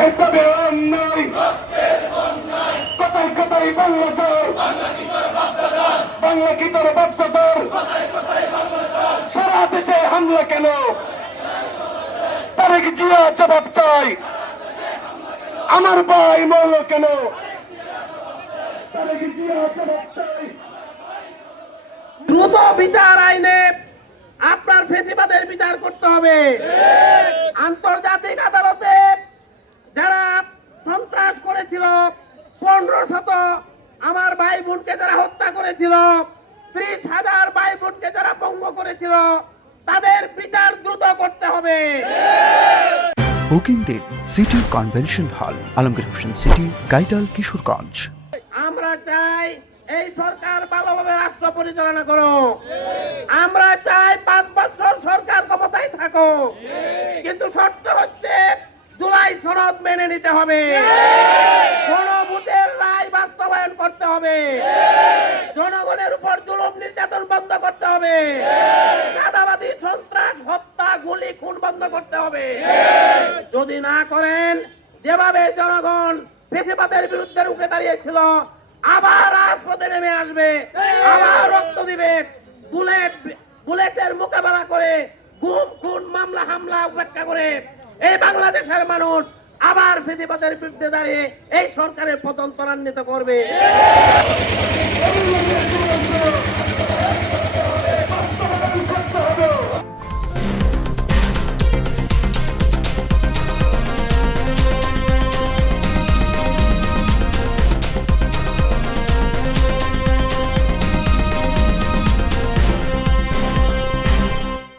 দেশের তবে অন্যায় কোথায় কোথায় বাংলা তোর বাংলা কি তোর বাচ্চা তোর সারা দেশে হামলা কেন তারেক জিয়া জবাব চাই আমার ভাই মরল কেন তারেক জিয়া জবাব চাই দ্রুত বিচার আইনে আপনার ফেসিবাদের বিচার করতে হবে। আন্তর্জাতিক আদালতে যারা সন্ত্রাস করেছিল 1500 আমার ভাই বোনকে যারা হত্যা করেছিল 30,000 ভাই বোনকে যারা ভঙ্গ করেছিল তাদের বিচার দ্রুত করতে হবে। বুকিং দিন city convention hall, Alamgir Hossain city, গাইডাল, কিশোরগঞ্জ। আমরা চাই এই সরকার ভালোভাবে রাষ্ট্র পরিচালনা করো। আমরা চাই 5 বছর সরকার ক্ষমতায় থাকো, কিন্তু শর্ত হচ্ছে জুলাই সনদ মেনে নিতে হবে, গণভোটের রায় বাস্তবায়ন করতে হবে, জনগণের উপর জুলুম নির্যাতন বন্ধ করতে হবে, চাঁদাবাজি সন্ত্রাস হত্যা গুলি খুন বন্ধ করতে হবে। যদি না করেন, যেভাবে জনগণ ফেসিবাদের বিরুদ্ধে রুখে দাঁড়িয়েছিল আবার রাজপথে নেমে আসবে, আবার রক্ত দিবে, বুলেটের মোকাবেলা করে গুম খুন মামলা হামলা উপেক্ষা করে এই বাংলাদেশের মানুষ আবার ফেসিবাদের বিরুদ্ধে দাঁড়িয়ে এই সরকারের পতন ত্বরান্বিত করবে।